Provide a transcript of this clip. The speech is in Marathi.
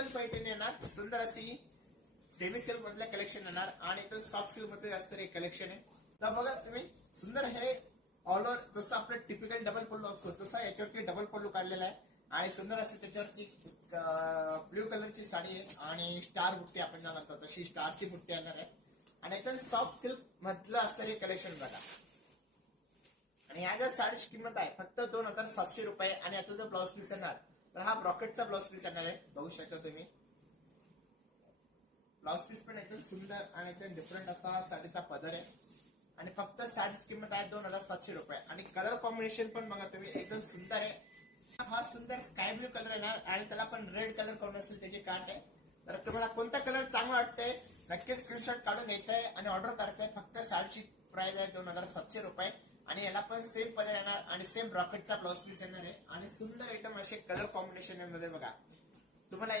कॉटन पैठणी येणार, सुंदर अशी सेमी सिल्क मधलं कलेक्शन येणार आणि तो सॉफ्ट सिल्क मध्ये जास्त कलेक्शन आहे. तर बघा तुम्ही सुंदर हे ऑल ओव्हर जसं आपलं टिपिकल डबल पल्लू असतो तसा याच्यावरती डबल पल्लू काढलेला आहे आणि सुंदर असे त्याच्यावरती ब्ल्यू कलरची साडी आहे आणि स्टार बुट्टी आपण ज्या म्हणतो तशी स्टारची बुट्टी येणार आहे आणि एकदम सॉफ्ट सिल्क मधलं असतं हे कलेक्शन बघा. आणि या ज्या साडीची किंमत आहे फक्त 2700 रुपये आणि याचा जो ब्लाउज पीस येणार तर हा ब्रॉकेटचा ब्लाउज पीस येणार आहे. बघू शकता तुम्ही ब्लाउज पीस पण एकदम सुंदर आणि एकदम डिफरंट असा साडीचा पदर आहे आणि फक्त साडीची किंमत आहे 2700 रुपये आणि कलर कॉम्बिनेशन पण बघा तुम्ही एकदम सुंदर आहे. हा सुंदर स्काय ब्ल्यू कलर येणार आणि त्याला पण रेड कलर करून असेल त्याची काट आहे. तर तुम्हाला कोणता कलर चांगला वाटतंय नक्की स्क्रीनशॉट काढून घ्यायचा आहे आणि ऑर्डर करायचा आहे. फक्त साडीची प्राइस आहे 2700 रुपये आणि याला पण सेम पदर येणार आणि सेम ब्रॉकेटचा ब्लाउज पीस येणार आहे आणि सुंदर एकदम असे कलर कॉम्बिनेशन मध्ये बघा तुम्हाला